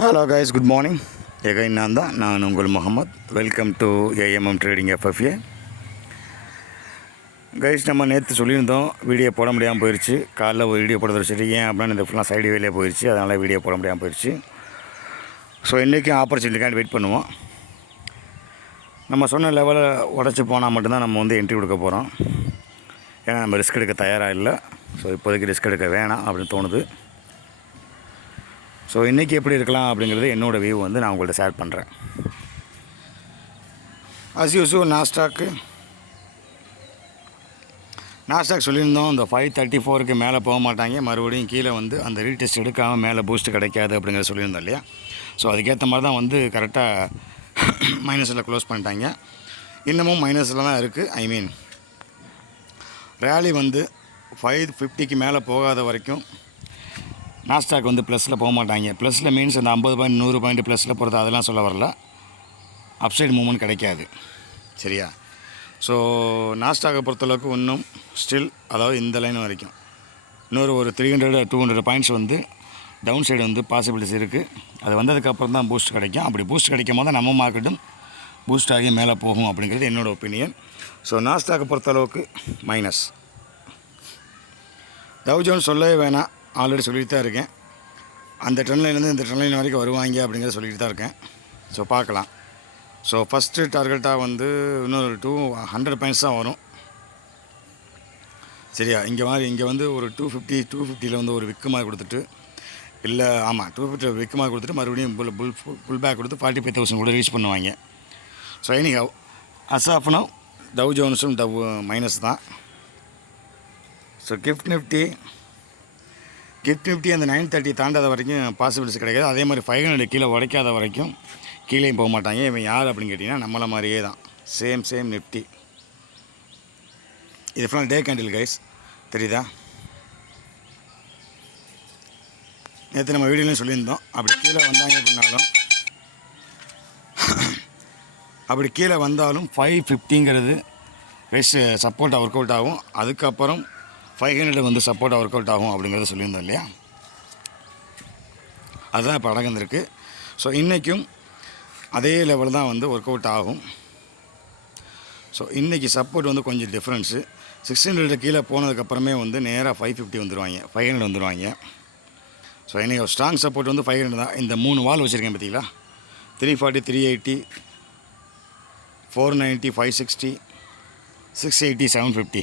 Hello guys good morning again நான் தான் நான் உங்கள் Muhammad welcome to AMM trading FFA guys நம்ம நேற்று சொல்லியிருந்தோம் வீடியோ போட முடியாமல் போயிடுச்சு காலைல ஒரு வீடியோ போடுறது சரி ஏன் அப்படின்னா இந்த ஃபுல்லாக சைடு வேலையே போயிடுச்சு அதனால் வீடியோ போட முடியாமல் போயிடுச்சு ஸோ இன்றைக்கும் ஆப்பர்ச்சுனிட்டிக்காண்டி வெயிட் பண்ணுவோம். நம்ம சொன்ன லெவலை உடச்சி போனால் மட்டும்தான் நம்ம வந்து என்ட்ரி கொடுக்க போகிறோம் ஏன்னா நம்ம ரிஸ்க் எடுக்க தயாராக இல்லை. ஸோ இப்போதைக்கு ரிஸ்க் எடுக்க வேணாம் அப்படின்னு தோணுது. ஸோ இன்றைக்கி எப்படி இருக்கலாம் அப்படிங்கிறது என்னோடய வியூ வந்து நான் உங்கள்கிட்ட ஷேர் பண்ணுறேன் அஸ் யூஸ்வல் நாஸ்டாக்கு நாஸ்டாக் சொல்லியிருந்தோம் இந்த ஃபைவ் தேர்ட்டி ஃபோருக்கு மேலே போக மாட்டாங்க. மறுபடியும் கீழே வந்து அந்த ரீடெஸ்ட் எடுக்காமல் மேலே பூஸ்ட் கிடைக்காது அப்படிங்கிறத சொல்லியிருந்தோம் இல்லையா? ஸோ அதுக்கேற்ற மாதிரி தான் வந்து கரெக்டாக மைனஸில் க்ளோஸ் பண்ணிட்டாங்க. இன்னமும் மைனஸில் தான் இருக்குது ஐ மீன் ரேலி வந்து ஃபைவ் ஃபிஃப்டிக்கு மேலே போகாத வரைக்கும் நாஸ்டாக் வந்து ப்ளஸில் போக மாட்டாங்க ப்ளஸில் மீன்ஸ் அந்த ஐம்பது பாயிண்ட் நூறு பாயிண்ட் ப்ளஸில் போகிறது அதெல்லாம் சொல்ல வரல. அப்சைடு மூமெண்ட் கிடைக்காது. சரியா? ஸோ நாஸ்டாகை பொறுத்தளவுக்கு இன்னும் ஸ்டில் அதாவது இந்த லைன் வரைக்கும். இன்னொரு ஒரு three hundred two hundred points வந்து டவுன் சைடு வந்து பாசிபிலிட்டிஸ் இருக்குது அது வந்ததுக்கப்புறம் தான் பூஸ்ட் கிடைக்கும். அப்படி பூஸ்ட் கிடைக்கும் போது நம்ம மார்க்கெட்டும் பூஸ்ட் ஆகி மேலே போகும் அப்படிங்கிறது என்னோடய ஒப்பீனியன் ஸோ நாஸ்டாக்கை பொறுத்தளவுக்கு மைனஸ் டவ் ஜோன் சொல்லவே வேணாம். ஆல்ரெடி சொல்லிட்டு தான் இருக்கேன். அந்த ட்ரெண்ட்லைன்லேருந்து இந்த ட்ரெண்ட்லைன் வரைக்கும் வருவாங்க அப்படிங்கிறத சொல்லிட்டு தான் இருக்கேன். ஸோ பார்க்கலாம். ஸோ ஃபஸ்ட்டு டார்கெட்டாக வந்து இன்னொரு டூ ஹண்ட்ரட் பாயிண்ட்ஸ் தான் வரும். சரியா? இங்கே மாதிரி இங்கே வந்து ஒரு டூ ஃபிஃப்டி டூ ஃபிஃப்டியில் வந்து ஒரு விக்கு மாதிரி கொடுத்துட்டு இல்லை ஆமாம் டூ ஃபிஃப்டி விக்கு மாதிரி கொடுத்துட்டு மறுபடியும் புல் புல் புல் பேக் கொடுத்து ஃபார்ட்டி ஃபைவ் தௌசண்ட் கூட ரீச் பண்ணுவாங்க. So anyhow as of Dow tau ஜோன்ஸும் டவ் மைனஸ் தான். So GIFT Nifty GIFT Nifty அந்த நைன் தேர்ட்டி தாண்டாத வரைக்கும் பாசிபிலிட்டிஸ் கிடைக்காது. அதே மாதிரி ஃபைவ் ஹண்ட்ரட் கீழே உடைக்காத வரைக்கும் கீழேயும் போக மாட்டாங்க. இவன் யார் அப்படின்னு கேட்டிங்கன்னா நம்மளை மாதிரியே தான். சேம் சேம் நிஃப்டி இது ஃபுல்லாக டே கேண்டில் கைஸ் தெரியுதா? நேற்று நம்ம வீடியோலையும் சொல்லியிருந்தோம். அப்படி கீழே வந்தாங்க அப்படின்னாலும் அப்படி கீழே வந்தாலும் ஃபைவ் ஃபிஃப்டிங்கிறது ரெஸ்ட் சப்போர்ட்டாக ஒர்க் அவுட் ஆகும். அதுக்கப்புறம் ஃபைவ் ஹண்ட்ரட் வந்து சப்போர்ட்டாக ஒர்க் அவுட் ஆகும் அப்படிங்கிறத சொல்லியிருந்தோம் இல்லையா? அதுதான் இப்போ அடங்கிருக்கு ஸோ இன்றைக்கும் அதே லெவல் தான் வந்து ஒர்க் அவுட் ஆகும். ஸோ இன்றைக்கி சப்போர்ட் வந்து கொஞ்சம் டிஃப்ரென்ஸு சிக்ஸ் ஹண்ட்ரட் கீழே போனதுக்கப்புறமே வந்து நேராக ஃபைவ் ஃபிஃப்டி வந்துடுவாங்க ஃபைவ் ஹண்ட்ரட் வந்துடுவாங்க ஸோ இன்றைக்கி ஸ்ட்ராங் சப்போர்ட் வந்து ஃபைவ் ஹண்ட்ரட் தான். இந்த மூணு வால் வச்சுருக்கேன் பார்த்தீங்களா? Three forty three eighty four ninety five sixty six eighty seven fifty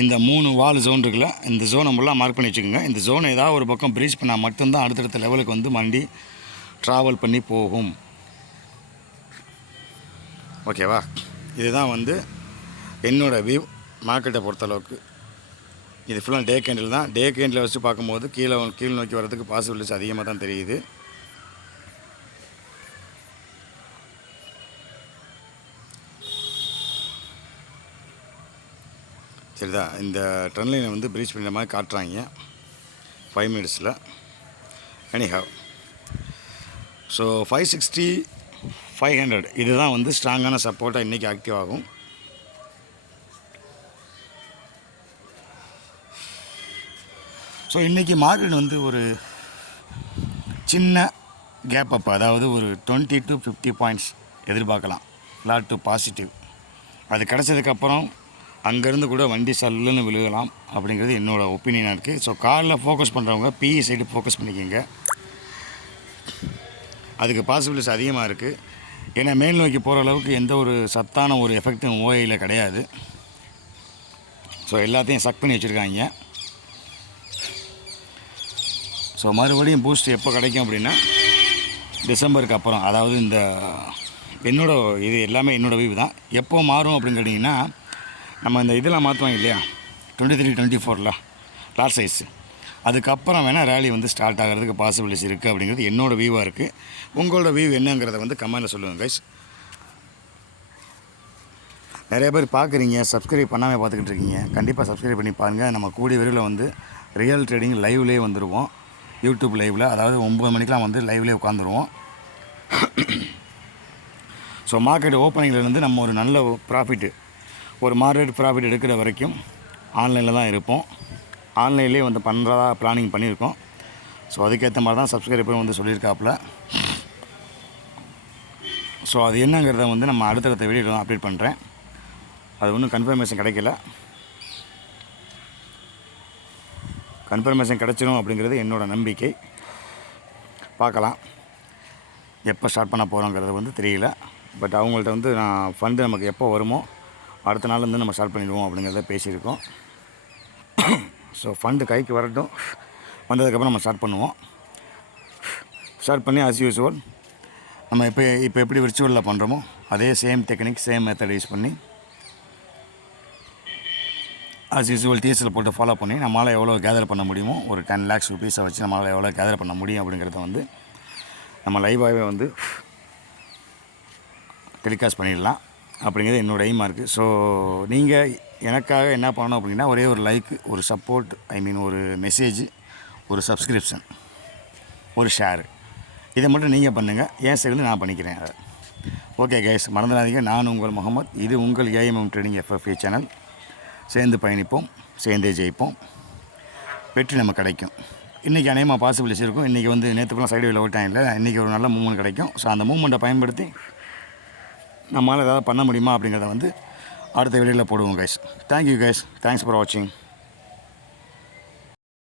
இந்த மூணு வால் ஜோன் இருக்குல்ல இந்த ஜோனை ஃபுல்லாக மார்க் பண்ணி வச்சுக்கோங்க. இந்த ஜோனை ஏதாவது ஒரு பக்கம் ப்ரீச் பண்ணால் மட்டும்தான் அடுத்தடுத்த லெவலுக்கு வந்து வண்டி ட்ராவல் பண்ணி போகும். ஓகேவா இதுதான் வந்து என்னோடய வியூ மார்க்கெட்டை பொறுத்தளவுக்கு. இது ஃபுல்லாக டே கேண்டில் தான். டே கேண்டில் வச்சு பார்க்கும்போது கீழே கீழ் நோக்கி வரதுக்கு பாசிபிலிட்டிஸ் அதிகமாக தான் தெரியுது. சரிதா இந்த ட்ரெண்ட் லைனை வந்து ப்ரீச் பண்ணுற மாதிரி காட்டுறாங்க. ஃபைவ் மினிட்ஸில் anyhow so five sixty five hundred இதுதான் வந்து ஸ்ட்ராங்கான சப்போர்ட்டாக இன்றைக்கி ஆக்டிவ் ஆகும். ஸோ இன்றைக்கி மார்க்கெட் வந்து ஒரு சின்ன கேப் அப் அதாவது ஒரு டுவெண்ட்டி டு ஃபிஃப்டி பாயிண்ட்ஸ் எதிர்பார்க்கலாம். லாட் டு பாசிட்டிவ் அது கிடச்சதுக்கப்புறம் அங்கேருந்து கூட வண்டி சல்லுன்னு விழுகலாம் அப்படிங்கிறது என்னோடய ஒப்பீனியனாக இருக்குது. ஸோ காலில் ஃபோக்கஸ் பண்ணுறவங்க பிஇ சைடு ஃபோக்கஸ் பண்ணிக்கோங்க. அதுக்கு பாசிபிலிட்டிஸ் அதிகமாக இருக்குது. ஏன்னா மேல் நோக்கி போகிற அளவுக்கு எந்த ஒரு சத்தான ஒரு எஃபெக்டும் ஓஐயில் கிடையாது. ஸோ எல்லாத்தையும் சக் பண்ணி வச்சுருக்காங்க. ஸோ மறுபடியும் பூஸ்ட் எப்போ கிடைக்கும் அப்படின்னா டிசம்பருக்கு அப்புறம். அதாவது இந்த என்னோட இது எல்லாமே என்னோடய வீவு தான் எப்போ மாறும் அப்படின்னு கேட்டிங்கன்னா நம்ம இந்த இதெல்லாம் மாற்றுவாங்க இல்லையா? டுவெண்ட்டி த்ரீ டுவெண்ட்டி ஃபோரில் லார்ஜ் சைஸ் அதுக்கப்புறம் வேணால் ரேலி வந்து ஸ்டார்ட் ஆகிறதுக்கு பாசிபிலிட்டிஸ் இருக்குது அப்படிங்கிறது என்னோடய வியூவாக இருக்குது உங்களோட வியூ என்னங்கிறத வந்து கமெண்டில் சொல்லுங்கள் கைஸ் நிறைய பேர் பார்க்குறீங்க சப்ஸ்கிரைப் பண்ணாமல் பார்த்துக்கிட்டு இருக்கீங்க. கண்டிப்பாக சப்ஸ்கிரைப் பண்ணி பாருங்கள் நம்ம கூடிய விரைவில் வந்து ரியல் ட்ரேடிங் லைவ்லேயே வந்துடுவோம் யூடியூப் லைவில் அதாவது ஒம்பது மணிக்கெலாம் வந்து லைவ்லேயே உட்காந்துருவோம். ஸோ மார்க்கெட் ஓப்பனிங்லேருந்து நம்ம ஒரு நல்ல ப்ராஃபிட்டு ஒரு மார்க்கெட் ப்ராஃபிட் எடுக்கிற வரைக்கும் ஆன்லைனில் தான் இருப்போம். ஆன்லைன்லேயே வந்து பண்ணுறதா பிளானிங் பண்ணியிருக்கோம். ஸோ அதுக்கேற்ற மாதிரி தான் சப்ஸ்கிரைபரும் வந்து சொல்லியிருக்காப்புல. ஸோ அது என்னங்கிறத வந்து நம்ம அடுத்தடுத்த வீடியோவில் தான் அப்டேட் பண்ணுறேன் அது ஒன்றும் கன்ஃபர்மேஷன் கிடைக்கல. கன்ஃபர்மேஷன் கிடச்சிரும் அப்படிங்கிறது என்னோட நம்பிக்கை. பார்க்கலாம். எப்போ ஸ்டார்ட் பண்ண போகிறோங்கிறது வந்து தெரியல. பட் அவங்கள்ட்ட வந்து நான் ஃபண்டு நமக்கு எப்போ வருமோ அடுத்த நாள் வந்து நம்ம ஸ்டார்ட் பண்ணிடுவோம் அப்படிங்கிறத பேசியிருக்கோம். ஸோ ஃபண்டு கைக்கு வரட்டும். வந்ததுக்கப்புறம் நம்ம ஸ்டார்ட் பண்ணுவோம். ஸ்டார்ட் பண்ணி அஸ் யூஸ்வல் நம்ம இப்போ இப்போ எப்படி விர்ச்சுவலில் பண்ணுறோமோ அதே same technique same method use பண்ணி அஸ் யூஸ்வல் டிஎஸ்எல் போட்டு ஃபாலோ பண்ணி நம்மளால் எவ்வளோ கேதர் பண்ண முடியுமோ ஒரு டென் லேக்ஸ் ருபீஸை வச்சு நம்மளால் எவ்வளோ கேதர் பண்ண முடியும் அப்படிங்கிறத வந்து நம்ம லைவாகவே வந்து டெலிகாஸ்ட் பண்ணிடலாம். அப்படிங்கிறது என்னோட எய்மாக இருக்குது ஸோ நீங்கள் எனக்காக என்ன பண்ணணும் அப்படின்னா ஒரே ஒரு லைக் ஒரு சப்போர்ட் ஐ மீன் ஒரு மெசேஜ் ஒரு சப்ஸ்கிரிப்ஷன் ஒரு ஷேரு இதை மட்டும் நீங்கள் பண்ணுங்கள் என் சைடில் நான் பண்ணிக்கிறேன் அதை. ஓகே கைஸ் மறந்துடாதீங்க. நான் உங்கள் முகமது. இது உங்கள் ஏஎம்எம் ட்ரேடிங் எஃப்எஃப்ஏ சேனல் சேர்ந்து பயணிப்போம். சேர்ந்தே ஜெயிப்போம். வெற்றி நம்ம கிடைக்கும். இன்றைக்கி அநேகமாக பாசிபிலிட்டிஸ் இருக்கும். இன்றைக்கி வந்து நேற்றுக்குலாம் சைடு வீல் ஓட்டாங்க இல்லை. இன்றைக்கி ஒரு நல்ல மூமெண்ட் கிடைக்கும். ஸோ அந்த மூமெண்ட்டை பயன்படுத்தி நம்மளால் ஏதாவது பண்ண முடியுமா அப்படிங்கிறத வந்து அடுத்த வீடியோவில் போடுவோம் guys thank you guys thanks for வாட்சிங்